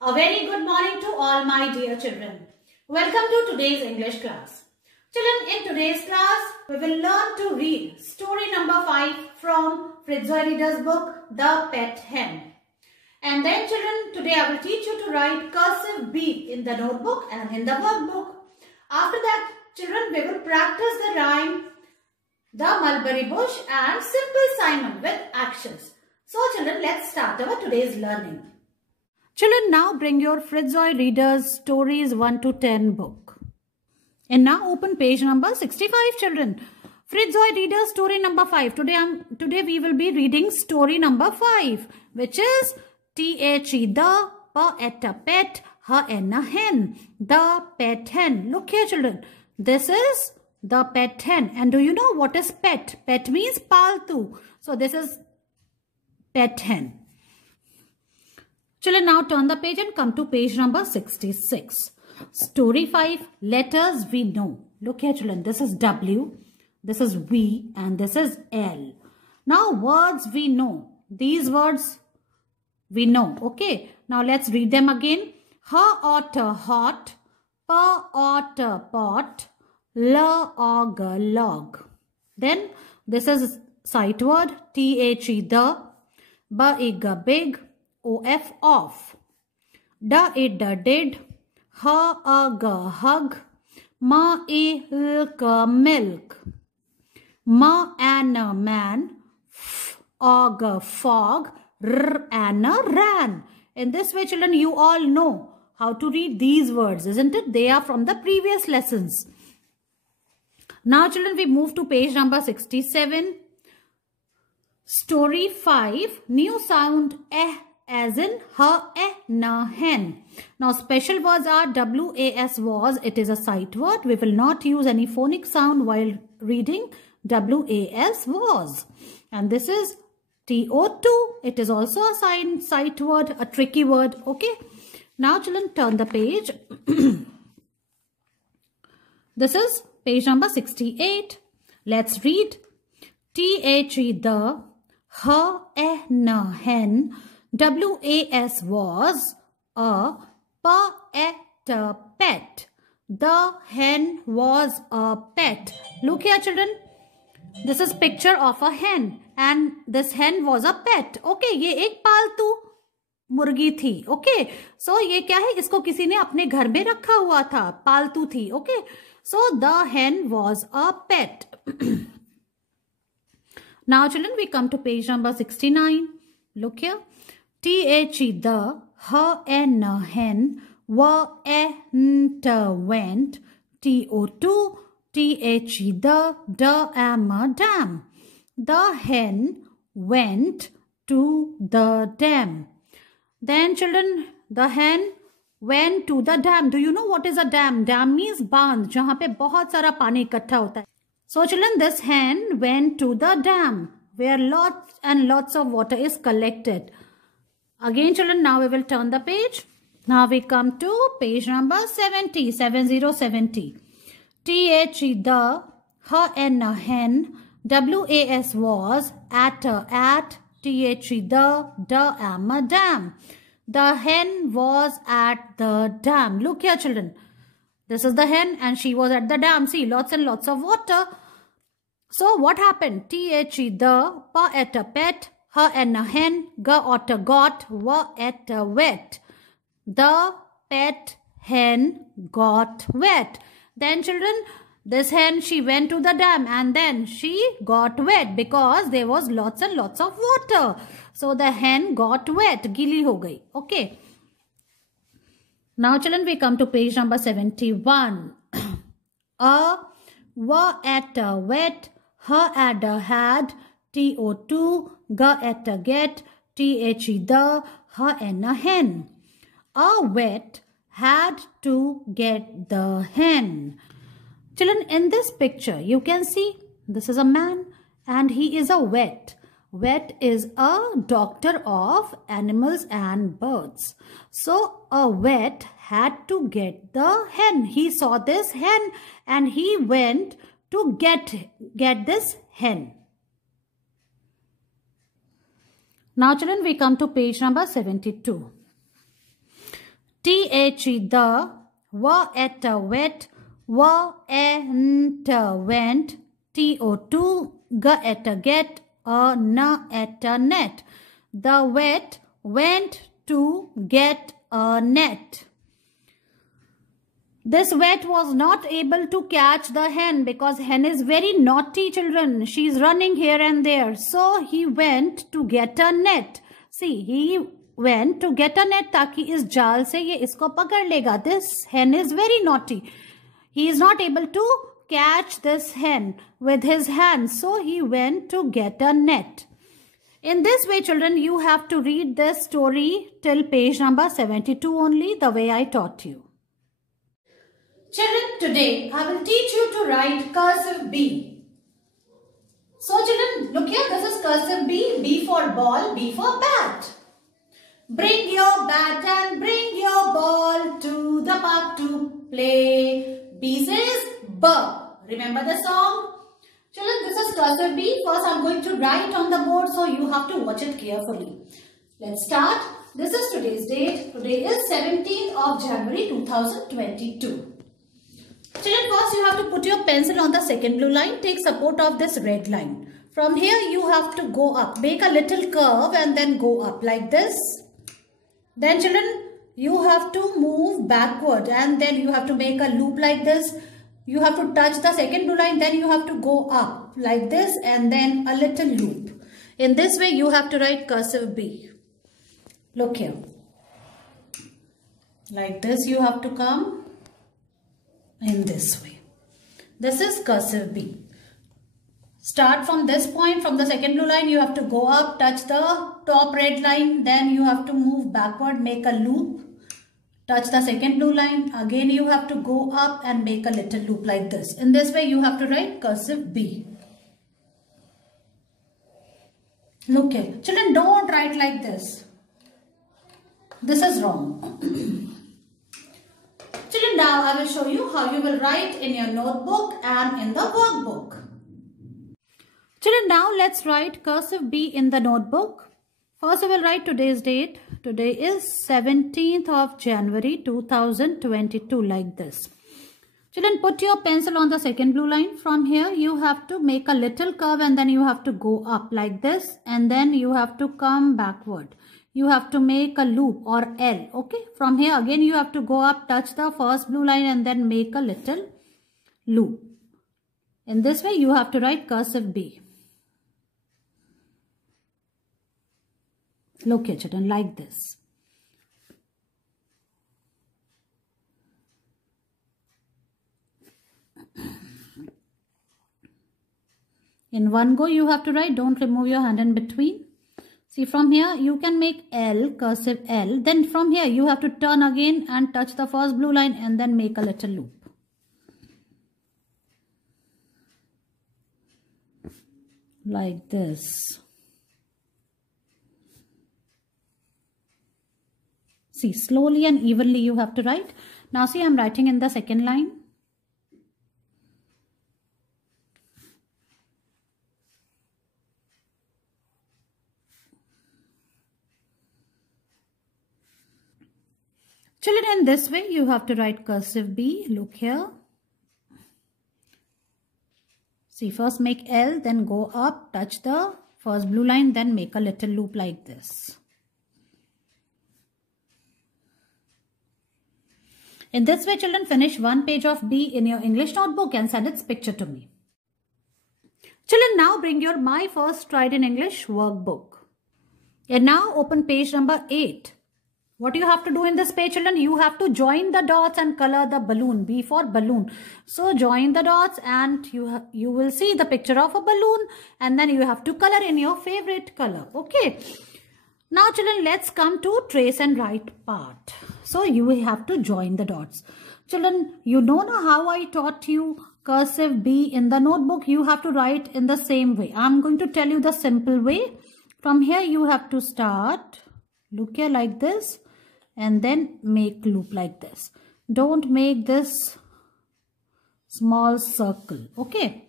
A very good morning to all my dear children. Welcome to today's English class. Children, in today's class, we will learn to read story number 5 from Fritzoy Reader's book, The Pet Hen. And then children, today I will teach you to write cursive B in the notebook and in the workbook. After that, children, we will practice the rhyme, The Mulberry Bush and Simple Simon with actions. So children, let's start our today's learning. Children, now bring your Fritzoy Reader's Stories 1 to 10 book. And now open page number 65, children. Fritzoy Reader's story number 5. Today we will be reading story number 5, which is T-H-E, the, P-E-T, pet, H-E-N, hen. The pet hen. Look here, children. This is the pet hen. And do you know what is pet? Pet means paltu. So this is pet hen. Children, now turn the page and come to page number 66. Story 5, letters we know. Look here, children. This is W, this is V, and this is L. Now, words we know. These words we know. Okay. Now, let's read them again. Otter, hot. Otter, pot. Auger, log. Then, this is sight word. T-H-E, the. Big, big. O-F, off. Da-id, did. Ha-aga, hug. Ma-ilk, milk. Ma-anna, man. F-aga, fog. R-anna, ran. In this way, children, you all know how to read these words, isn't it? They are from the previous lessons. Now, children, we move to page number 67. Story 5, new sound, as in hen. Now special words are W-A-S, was. It is a sight word. We will not use any phonic sound while reading W-A-S, was. And this is T-O-2. It is also a sight word, a tricky word. Okay. Now children, turn the page. This is page number 68. Let's read. T-H-E, the, H-E-N, hen. W-A-S, was. P-E-T, pet. The hen was a pet. Look here, children. This is picture of a hen. And this hen was a pet. Okay, ये एक पालतू मुर्गी थी. Okay. So, ये क्या है? इसको किसी ने अपने घर में रखा हुआ था. पालतू थी. Okay. So, the hen was a pet. Now, children, we come to page number 69. Look here. T-H-E, the, H-E-N, hen, W-E-N-T, went, T-O-2, T-H-E, the, D-A-M, dam. The hen went to the dam. Then, children, the hen went to the dam. Do you know what is a dam? Dam means बांध, जहाँ पे बहुत सारा पानी इकट्ठा होता है. So, children, this hen went to the dam where lots and lots of water is collected. Again, children, now we will turn the page. Now we come to page number 70, 7070. T-H-E, the, H-E-N, hen, W-A-S, was, at, T-H-E, the, D-A-M, dam. The hen was at the dam. Look here, children. This is the hen and she was at the dam. See, lots and lots of water. So, what happened? T-H-E, the, P-E-T, pet, H-E-N, hen, G-O-T, got, W-E-T, wet. The pet hen got wet. Then, children, this hen, she went to the dam and then she got wet because there was lots and lots of water. So, the hen got wet. Gili ho gayi. Okay. Now, children, we come to page number 71. W-E-T, wet, H-E-D, had, T-O-2, G-E-T, get, T-H-E, the, H-E-N, hen. A wet had to get the hen. Children, in this picture, you can see this is a man and he is a vet. Vet is a doctor of animals and birds. So, a vet had to get the hen. He saw this hen and he went to get this hen. Now children, we come to page number 72. T-H-E, the, W-E-T, wet, W-E-N-T, went, T-O-2, G-E-T, get, A-N-E-T, net. The wet went to get a net. This wet was not able to catch the hen because hen is very naughty, children. She is running here and there. So he went to get a net. See, he went to get a net ताकि इस जाल से ये इसको पकड़ लेगा. This hen is very naughty. He is not able to catch this hen with his hands. So he went to get a net. In this way, children, you have to read this story till page number 72 only, the way I taught you. Children, today I will teach you to write cursive B. So children, look here, this is cursive B. B for ball, B for bat. Bring your bat and bring your ball to the park to play. B says B. Remember the song? Children, this is cursive B. First I am going to write on the board, so you have to watch it carefully. Let's start. This is today's date. Today is 17th of January 2022. Children, first you have to put your pencil on the second blue line. Take support of this red line. From here you have to go up. Make a little curve and then go up like this. Then children, you have to move backward and then you have to make a loop like this. You have to touch the second blue line. Then you have to go up like this and then a little loop. In this way you have to write cursive B. Look here. Like this you have to come. In this way. This is cursive B. Start from this point, from the second blue line, you have to go up, touch the top red line, then you have to move backward, make a loop, touch the second blue line, again you have to go up and make a little loop like this. In this way you have to write cursive B. Look here. Children, don't write like this. This is wrong. Children, now I will show you how you will write in your notebook and in the workbook. Children, now let's write cursive B in the notebook. First we will write today's date. Today is 17th of January 2022 like this. Children, put your pencil on the second blue line. From here you have to make a little curve and then you have to go up like this and then you have to come backward. You have to make a loop or L. Okay. From here again you have to go up, touch the first blue line and then make a little loop. In this way you have to write cursive B. Look here children, like this. In one go you have to write, don't remove your hand in between. See, from here you can make L, cursive L. Then from here you have to turn again and touch the first blue line and then make a little loop. Like this. See, slowly and evenly you have to write. Now see, I am writing in the second line. Children, in this way you have to write cursive B. Look here. See, first make L, then go up, touch the first blue line, then make a little loop like this. In this way, children, finish one page of B in your English notebook and send its picture to me. Children, now bring your My First Stride in English workbook. And now open page number 8. What you have to do in this page, children? You have to join the dots and color the balloon. B for balloon. So join the dots and you will see the picture of a balloon and then you have to color in your favorite color. Okay. Now children, let's come to trace and write part. So you have to join the dots. Children, you know how I taught you cursive B in the notebook? You have to write in the same way. I'm going to tell you the simple way. From here you have to start. Look here like this. And then make loop like this. Don't make this small circle. Okay.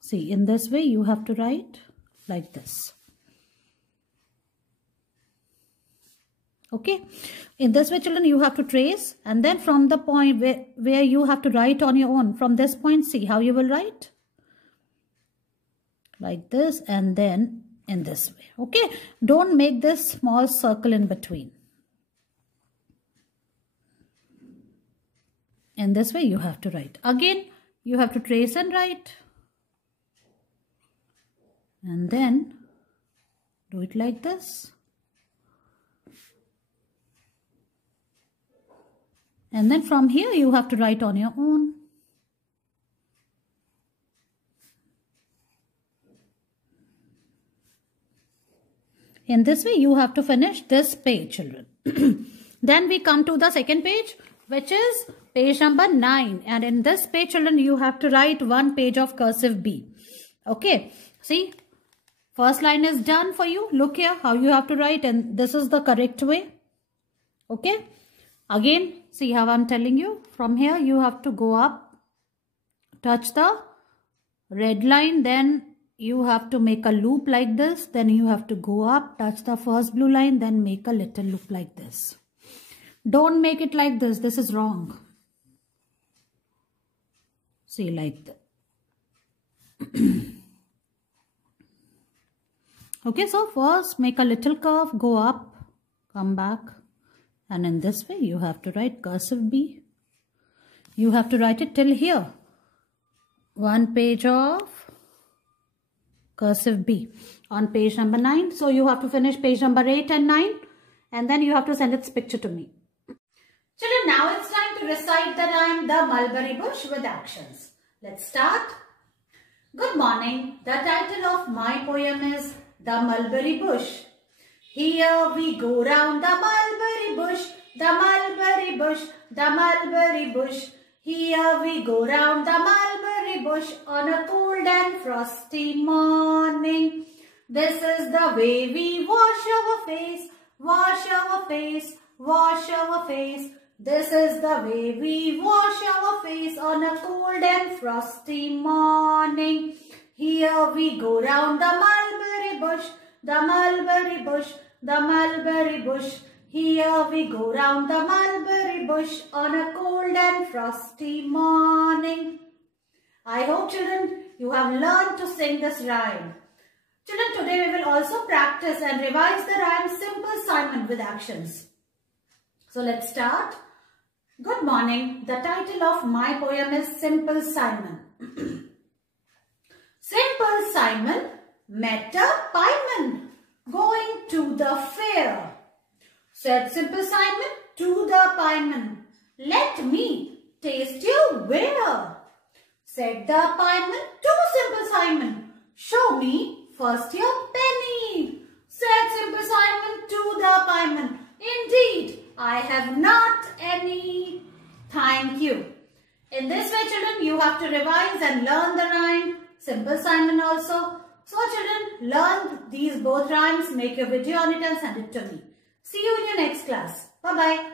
See, in this way you have to write like this. Okay. In this way, children, you have to trace, and then from the point where you have to write on your own, from this point, see how you will write. Like this, and then in this way. Okay. Don't make this small circle in between. In this way, you have to write. Again, you have to trace and write. And then do it like this. And then from here, you have to write on your own. In this way, you have to finish this page, children. Then we come to the second page, which is page number 9. And in this page, children, you have to write one page of cursive B. Okay. See, first line is done for you. Look here how you have to write, and this is the correct way. Okay. Again, see how I'm telling you. From here, you have to go up, touch the red line, then you have to make a loop like this. Then you have to go up, touch the first blue line, then make a little loop like this. Don't make it like this. This is wrong. See, like that. Okay, so first make a little curve, go up, come back. And in this way, you have to write cursive B. You have to write it till here. One page of cursive B on page number 9. So you have to finish page number 8 and 9. And then you have to send its picture to me. Children, now it's time to recite the rhyme, The Mulberry Bush, with actions. Let's start. Good morning. The title of my poem is The Mulberry Bush. Here we go round the mulberry bush, the mulberry bush, the mulberry bush. Here we go round the mulberry bush on a cold and frosty morning. This is the way we wash our face, wash our face, wash our face. This is the way we wash our face on a cold and frosty morning. Here we go round the mulberry bush, the mulberry bush, the mulberry bush. Here we go round the mulberry bush on a cold and frosty morning. I hope, children, you have learned to sing this rhyme. Children, today we will also practice and revise the rhyme Simple Simon with actions. So let's start. Good morning. The title of my poem is Simple Simon. Simple Simon met a pieman going to the fair. Said Simple Simon to the pieman, let me taste your ware. Said the pieman to Simple Simon, show me first your penny. Said Simple Simon to the pieman, indeed I have not any. Thank you. In this way, children, you have to revise and learn the rhyme Simple Simon also. So children, learn these both rhymes, make your video on it and send it to me. See you in your next class. Bye-bye.